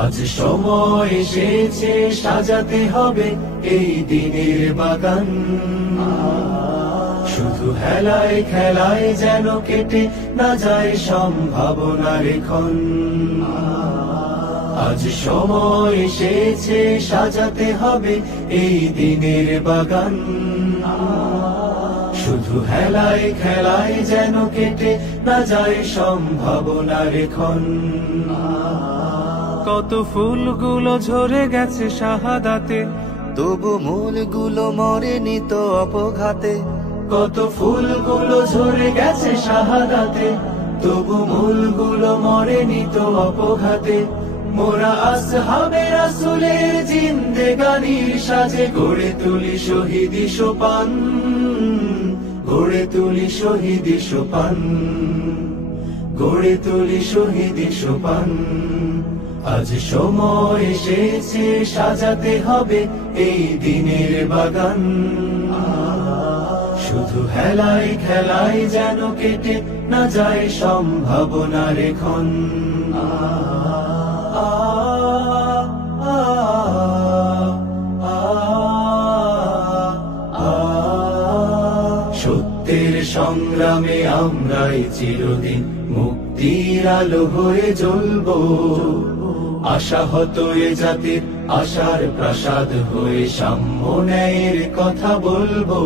আজ সময় এসেছে সাজাতে হবে এই দিনের বাগান। শুধু হেলায় খেলায় যেন কেটে না যায় সম্ভাবনার ক্ষণ। আজ সময় এসেছে সাজাতে হবে এই দিনের বাগান। শুধু হেলায় খেলায় যেন কেটে না যায় সম্ভাবনার ক্ষণ। কত ফুলগুলো ঝরে গেছে শাহাদাতে, তবু মূলগুলো মরেনি তো অপঘাতে। কত ফুলগুলো ঝরে গেছে শাহাদাতে, তবু মূলগুলো মরেনি তো অপঘাতে। মোরা আসহাবে রাসূলের জিন্দেগানির সাজে গড়ে তুলি শহীদি সোপান, গড়ে তুলি শহীদি সোপান, গড়ে তুলি শহীদি সোপান। আজ সময় এসেছে সাজাতে হবে এই দিনের বাগান। শুধু হেলায় খেলায় যেন কেটে না যায় সম্ভাবনার ক্ষণ। সত্যের সংগ্রামে আমরাই চিরদিন মুক্তির আলো হয়ে জ্বলবো। আশাহত এ জাতির আশার প্রাসাদ হয়ে সাম্য ন্যায়ের কথা বলবো।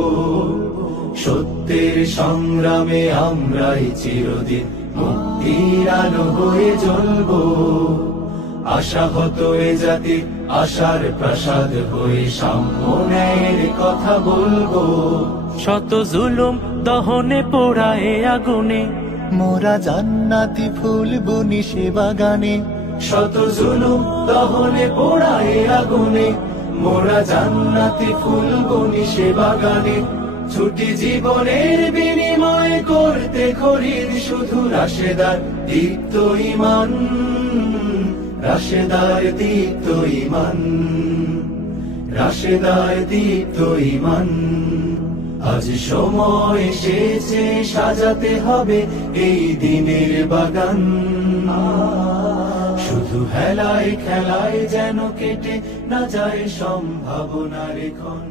সত্যের সংগ্রামে আমরাই চিরদিন মুক্তির আলো হয়ে জ্বলবো। আশাহত এ জাতির আশার প্রাসাদ হয়ে সাম্য ন্যায়ের কথা বলবো। শত জুলুম দহনে পোড়ায় আগুনে, মোরা জান্নাতি ফুল বুনি সে বাগানে। শত জুলুম দহনে পোড়ায় আগুনে, মোরা জান্নাতি ফুল বুনি সে বাগানে। ছুটি জীবনের বিনিময় করতে খরিদ শুধু রাশেদার দীপ্ত ঈমান, রাশেদার দীপ্ত ঈমান, রাশেদার দীপ্ত ঈমান। আজ সময় এসেছে সাজাতে হবে এই দিনের বাগান। শুধু হেলায় খেলায় যেন কেটে না যায় সম্ভাবনার ক্ষণ।